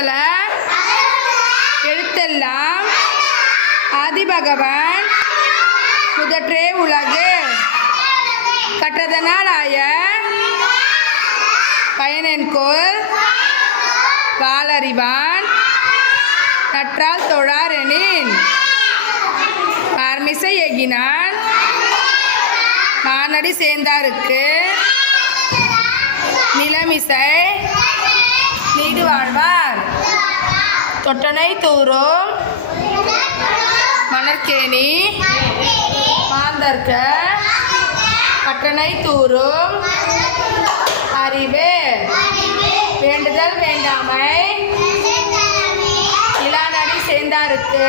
முதல எழுத்தெல்லாம் ஆதிபகவன் முதற்றே உலகு கற்றதனாலாய பயனென்கொள் வாளறிவான் நற்றால் தொழார் எனின் ஆர்மிசை எகினான் மானடி சேர்ந்தாருக்கு நிலமிசை நீடு வாழ்வார் தொட்டனை தூரும் மணற்கேணி மாந்தர்க்க கற்றனை தூரும் அறிவே வேண்டுதல் வேண்டாமை இளாநடி சேர்ந்தாருக்கு